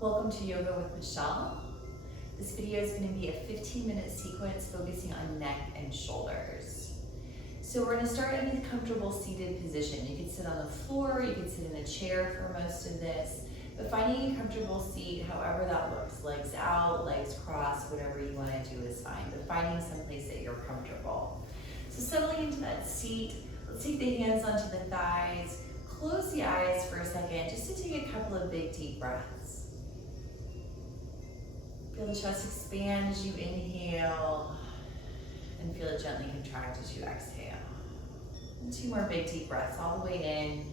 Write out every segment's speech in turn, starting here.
Welcome to Yoga with Michelle. This video is going to be a 15-minute sequence focusing on neck and shoulders. So we're going to start in a comfortable seated position. You could sit on the floor, you could sit in a chair for most of this, but finding a comfortable seat, however that looks, legs out, legs crossed, whatever you want to do is fine, but finding some place that you're comfortable. So settling into that seat, let's take the hands onto the thighs, close the eyes for a second, just to take a couple of big deep breaths. Feel the chest expand as you inhale and feel it gently contract as you exhale. And 2 more big deep breaths all the way in,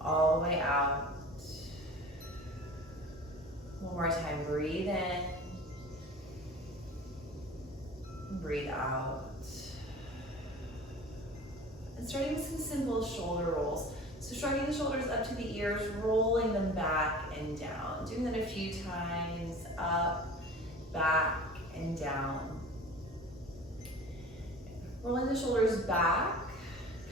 all the way out. One more time, breathe in, and breathe out. And starting with some simple shoulder rolls. So shrugging the shoulders up to the ears, rolling them back and down. Doing that a few times, up, back, and down. Rolling the shoulders back,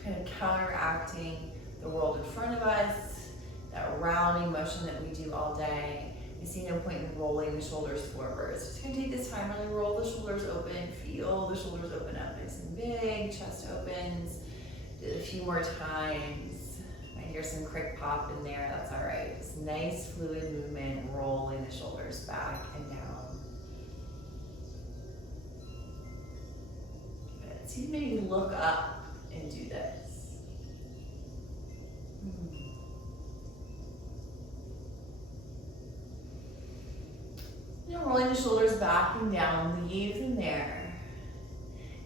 kind of counteracting the world in front of us, that rounding motion that we do all day. I see no point in rolling the shoulders forward. So just gonna take this time, really roll the shoulders open, feel the shoulders open up nice and big, chest opens. Do it a few more times. I hear some crick pop in there, that's all right. Just nice fluid movement, rolling the shoulders back and down. Good. So you maybe look up and do this. Now rolling the shoulders back and down, leave them there.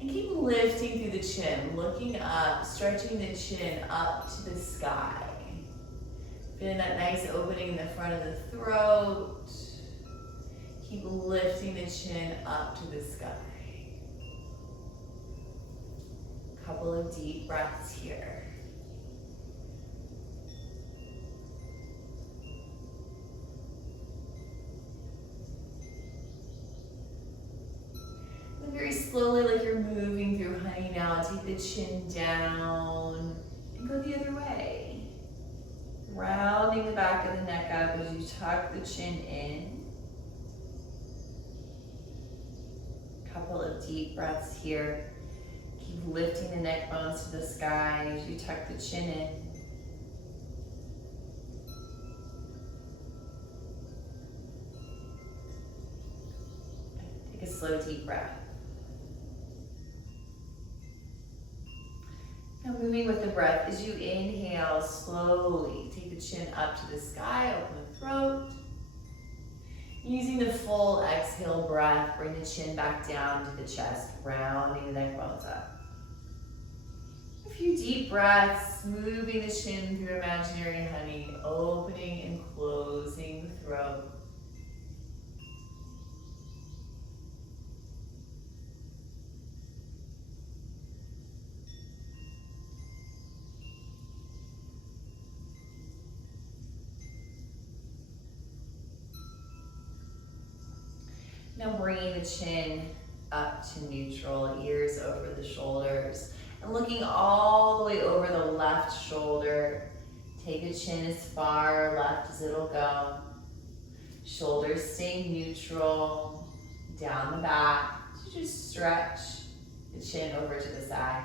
And keep lifting through the chin, looking up, stretching the chin up to the sky. Feeling that nice opening in the front of the throat. Keep lifting the chin up to the sky. Couple of deep breaths here. Very slowly, like you're moving through honey now, take the chin down and go the other way. Rounding the back of the neck up as you tuck the chin in. Couple of deep breaths here. Keep lifting the neck bones to the sky as you tuck the chin in. Take a slow, deep breath. Now moving with the breath, as you inhale, slowly take the chin up to the sky, open the throat. Using the full exhale breath, bring the chin back down to the chest, rounding the neck bones up. A few deep breaths, moving the chin through imaginary honey, opening and closing the throat. Now bringing the chin up to neutral, ears over the shoulders, and looking all the way over the left shoulder. Take the chin as far left as it'll go. Shoulders stay neutral, down the back. So just stretch the chin over to the side.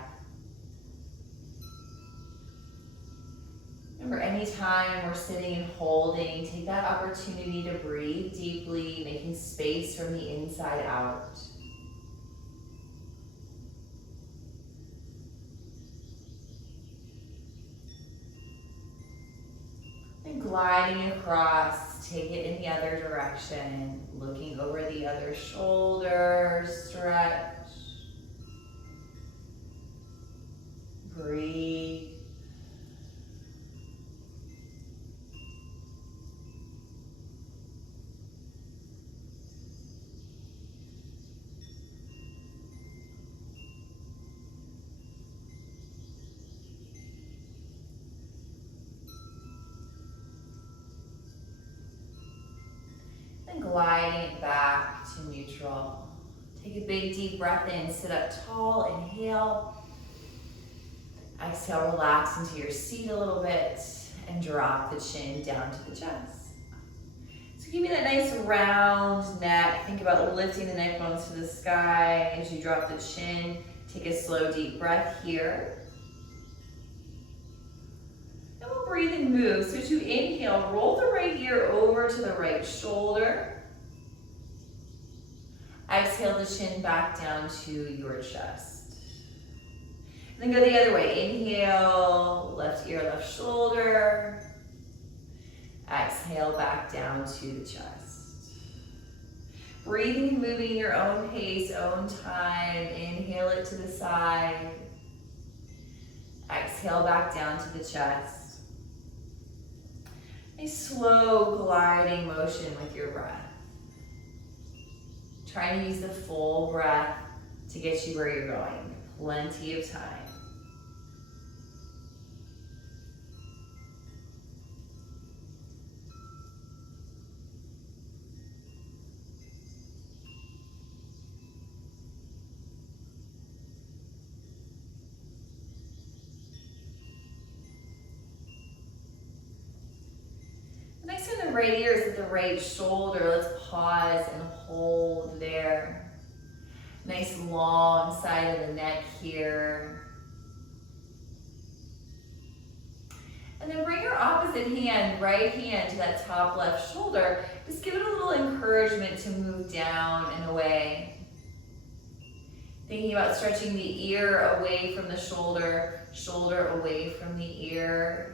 Remember, anytime we're sitting and holding, take that opportunity to breathe deeply, making space from the inside out. And gliding across, take it in the other direction, looking over the other shoulder, stretch. Breathe. And gliding it back to neutral. Take a big deep breath in, sit up tall, inhale. Exhale, relax into your seat a little bit. And drop the chin down to the chest. So give me that nice round neck. Think about lifting the neck bones to the sky as you drop the chin. Take a slow, deep breath here. And we'll breathe and move. So to inhale, roll the right ear over to the right shoulder. Exhale the chin back down to your chest. And then go the other way. Inhale, left ear, left shoulder. Exhale back down to the chest. Breathing and moving your own pace, own time. Inhale it to the side. Exhale back down to the chest. A slow gliding motion with your breath. Trying to use the full breath to get you where you're going. Plenty of time. Next in the right ear is at the right shoulder. Let's pause and hold there. Nice long side of the neck here. And then bring your opposite hand, right hand, to that top left shoulder. Just give it a little encouragement to move down and away. Thinking about stretching the ear away from the shoulder, shoulder away from the ear.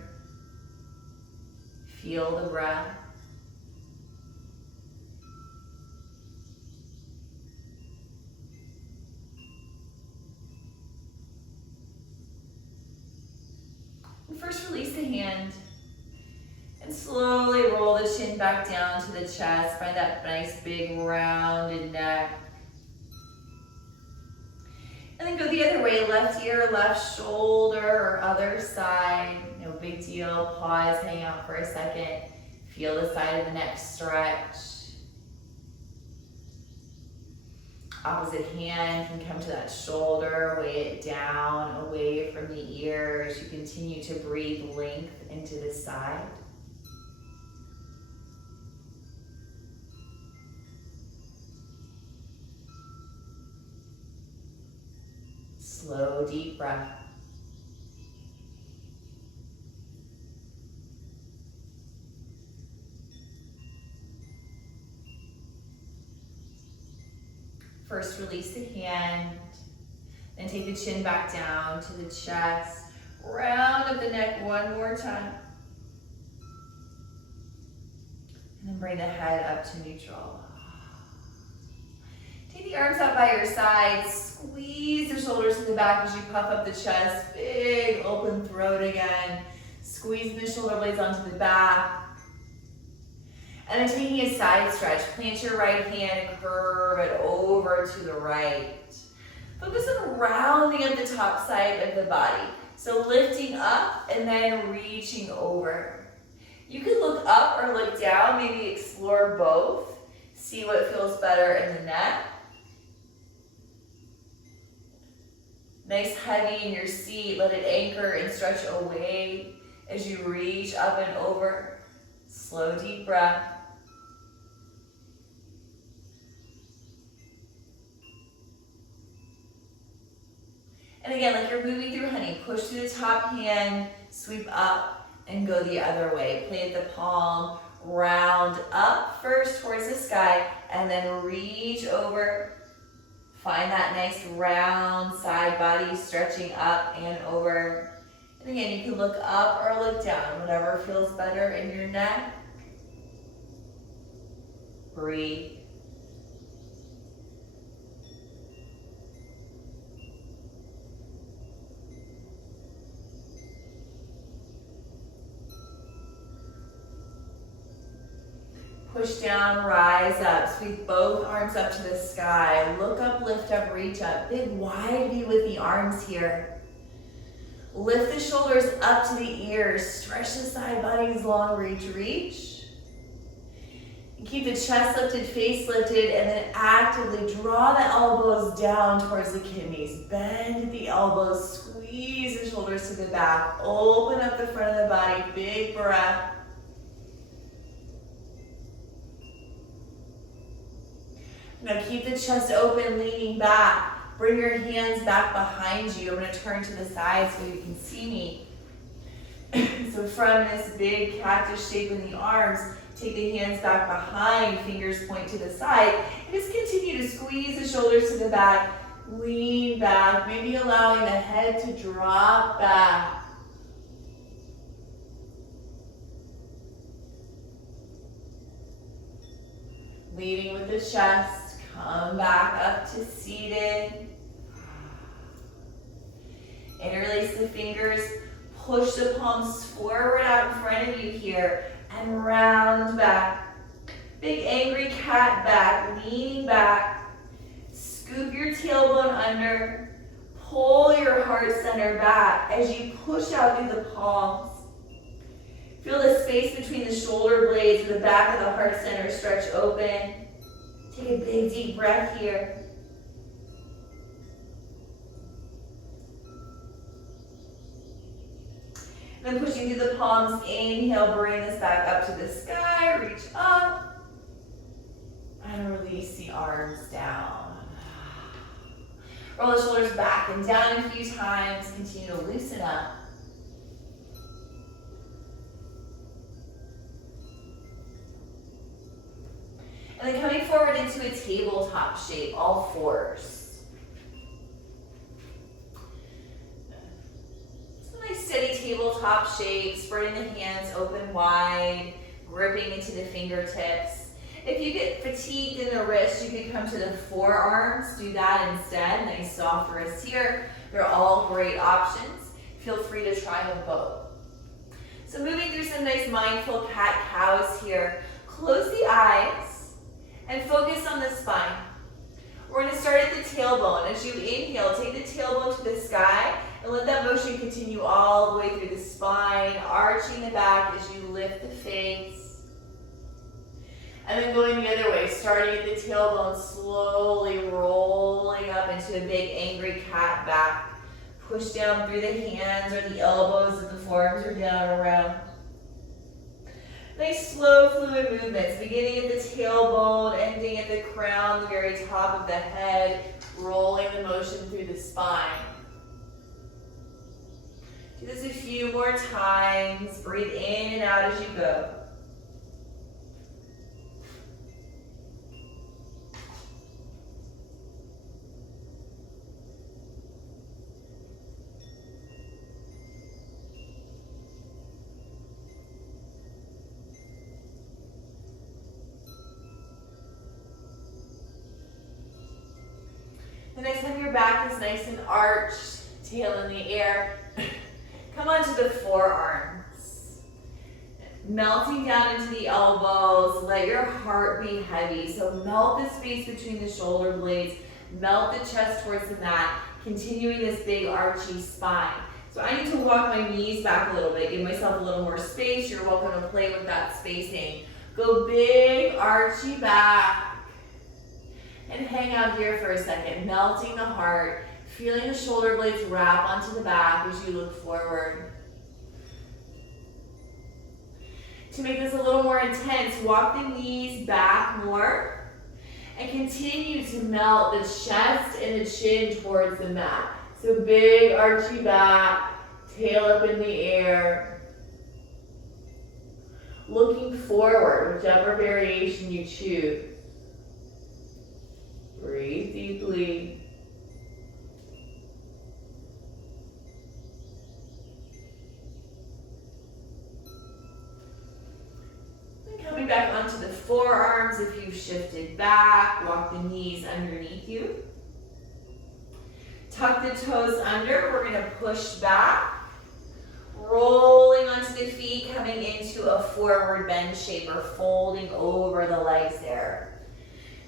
Feel the breath. And first release the hand and slowly roll the chin back down to the chest. Find that nice big rounded neck. And then go the other way, left ear, left shoulder, or other side. No big deal. Pause, hang out for a second. Feel the side of the neck stretch. Opposite hand can come to that shoulder, weigh it down, away from the ear as you continue to breathe length into the side. Slow, deep breath. First, release the hand, then take the chin back down to the chest. Round up the neck one more time. And then bring the head up to neutral. Take the arms out by your sides. Squeeze the shoulders to the back as you puff up the chest. Big open throat again. Squeeze the shoulder blades onto the back. And then taking a side stretch, plant your right hand and curve it over to the right. Focus on rounding up the top side of the body. So lifting up and then reaching over. You can look up or look down, maybe explore both. See what feels better in the neck. Nice heavy in your seat, let it anchor and stretch away as you reach up and over. Slow, deep breath. And again, like you're moving through honey, push through the top hand, sweep up, and go the other way. Plant the palm, round up first towards the sky, and then reach over. Find that nice round side body stretching up and over. And again, you can look up or look down, whatever feels better in your neck. Breathe. Push down, rise up, sweep both arms up to the sky. Look up, lift up, reach up. Big wide V with the arms here. Lift the shoulders up to the ears. Stretch the side bodies long, reach, reach. Keep the chest lifted, face lifted, and then actively draw the elbows down towards the kidneys. Bend the elbows, squeeze the shoulders to the back. Open up the front of the body, big breath. Now keep the chest open, leaning back. Bring your hands back behind you. I'm going to turn to the side so you can see me. So from this big cactus shape in the arms, take the hands back behind, fingers point to the side, and just continue to squeeze the shoulders to the back, lean back, maybe allowing the head to drop back. Leading with the chest, come back up to seated. Interlace the fingers, push the palms forward out in front of you here, and round back. Big angry cat back, leaning back. Scoop your tailbone under. Pull your heart center back as you push out through the palms. Feel the space between the shoulder blades and the back of the heart center stretch open. Take a big deep breath here. Then pushing through the palms, inhale, bring this back up to the sky, reach up, and release the arms down. Roll the shoulders back and down a few times, continue to loosen up. And then coming forward into a tabletop shape, all fours. Nice steady tabletop shape, spreading the hands open wide, gripping into the fingertips. If you get fatigued in the wrist, you can come to the forearms, do that instead. Nice soft wrists here. They're all great options. Feel free to try them both. So moving through some nice mindful cat-cows here. Close the eyes and focus on the spine. We're gonna start at the tailbone. As you inhale, take the tailbone to the sky and let that motion continue all the way through the spine, arching the back as you lift the face. And then going the other way, starting at the tailbone, slowly rolling up into a big angry cat back. Push down through the hands or the elbows if the forearms are down around. Nice slow fluid movements, beginning at the tailbone, ending at the crown, the very top of the head, rolling the motion through the spine. Do this a few more times. Breathe in and out as you go. The next time your back is nice and arched, tail in the air, come onto the forearms. Melting down into the elbows, let your heart be heavy. So melt the space between the shoulder blades, melt the chest towards the mat, continuing this big archy spine. So I need to walk my knees back a little bit, give myself a little more space. You're welcome to play with that spacing. Go big archy back. And hang out here for a second, melting the heart, feeling the shoulder blades wrap onto the back as you look forward. To make this a little more intense, walk the knees back more and continue to melt the chest and the chin towards the mat. So big archy back, tail up in the air. Looking forward, whichever variation you choose. Breathe deeply. Then coming back onto the forearms if you've shifted back, walk the knees underneath you. Tuck the toes under, we're gonna push back. Rolling onto the feet, coming into a forward bend shape or folding over the legs there.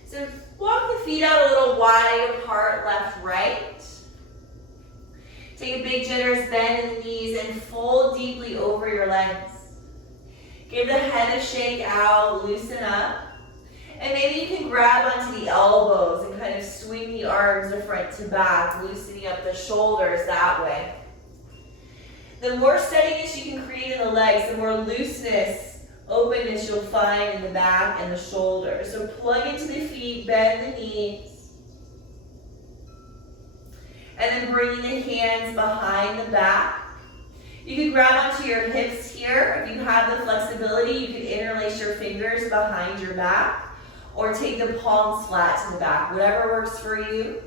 So walk the feet out a little wide apart, left, right. Take a big generous bend in the knees and fold deeply over your legs. Give the head a shake out, loosen up. And maybe you can grab onto the elbows and kind of swing the arms to front to back, loosening up the shoulders that way. The more steadiness you can create in the legs, the more looseness, openness you'll find in the back and the shoulders. So plug into the feet, bend the knees. And then bringing the hands behind the back. You can grab onto your hips here. If you have the flexibility, you can interlace your fingers behind your back or take the palms flat to the back, whatever works for you.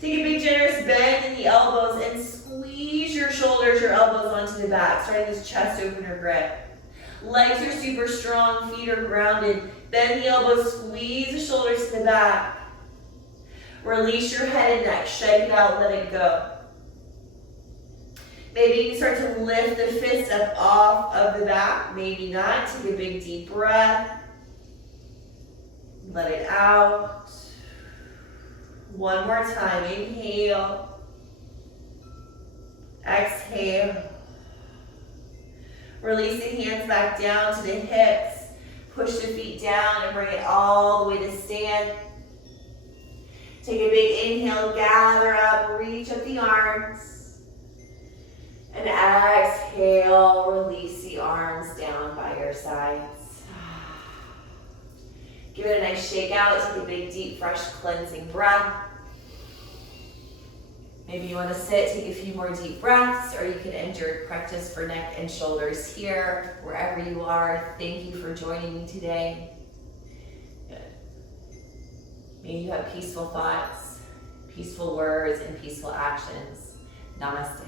Take a big generous bend in the elbows and squeeze your shoulders, your elbows onto the back, starting this chest opener grip. Legs are super strong, feet are grounded. Bend the elbows, squeeze the shoulders to the back. Release your head and neck, shake it out, let it go. Maybe you can start to lift the fist up off of the back, maybe not. Take a big deep breath. Let it out. One more time, inhale. Exhale. Release the hands back down to the hips. Push the feet down and bring it all the way to stand. Take a big inhale, gather up, reach up the arms. And exhale, release the arms down by your sides. Give it a nice shake out. Take a big, deep, fresh, cleansing breath. Maybe you want to sit, take a few more deep breaths, or you can end your practice for neck and shoulders here, wherever you are. Thank you for joining me today. Good. May you have peaceful thoughts, peaceful words, and peaceful actions. Namaste.